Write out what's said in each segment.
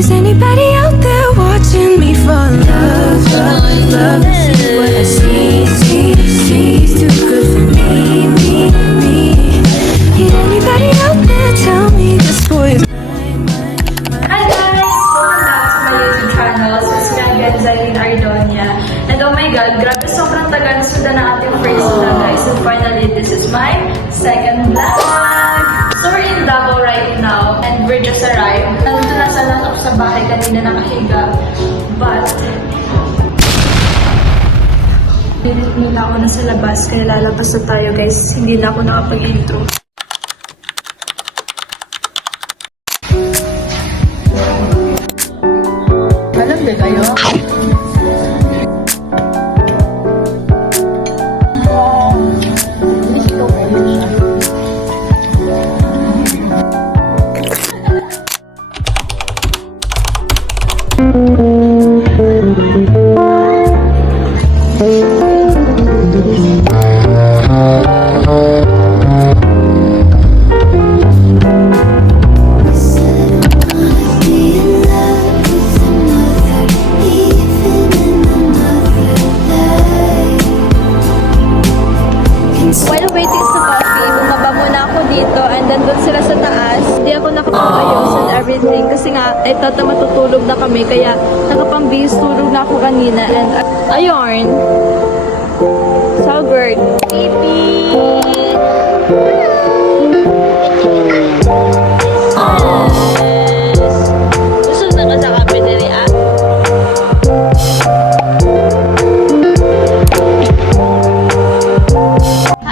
Is anybody out there watching me fall in love, love, love? See what I see, too good for me, me, me. Did anybody out there tell me this boy is mine, mine, Hi guys! Welcome back to my YouTube channel. So, it's me again, Zylene Ardonia. And oh my god, grabe sobrang tagal na suda na ating first vlog guys. And finally, this is my second vlog. So we're in Davao right now and we're just arrived. Nandito na sana ako sa bahay kanina nakahiga. But, nila ako na sa labas kaya lalabas na tayo guys. Hindi na ako nakapag-intro. Alam ba kayo? While waiting sa coffee, bumaba muna ako dito and then doon sila sa taas. Hindi ako nakapag-ayos and everything kasi nga, I thought na matutulog na kami kaya nakapambihis tulog na ako kanina and ayun. So good. Baby! Gusto na ka sa kape dali ah?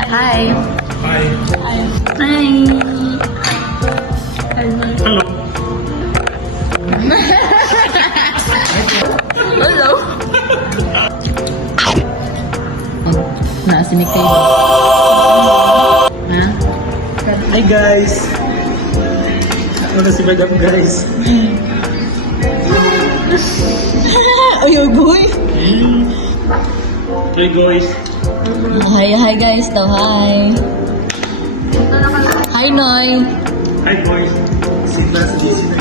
Hi. Hi. Hi. Hi. Hello. Hello. Nasinig kayo. Ha? Hi guys. Ako na si Madam guys. Ayaw, boy. Hey guys. Hi guys daw, hi. Hi, Noy. Hi boys. Si Class DC na.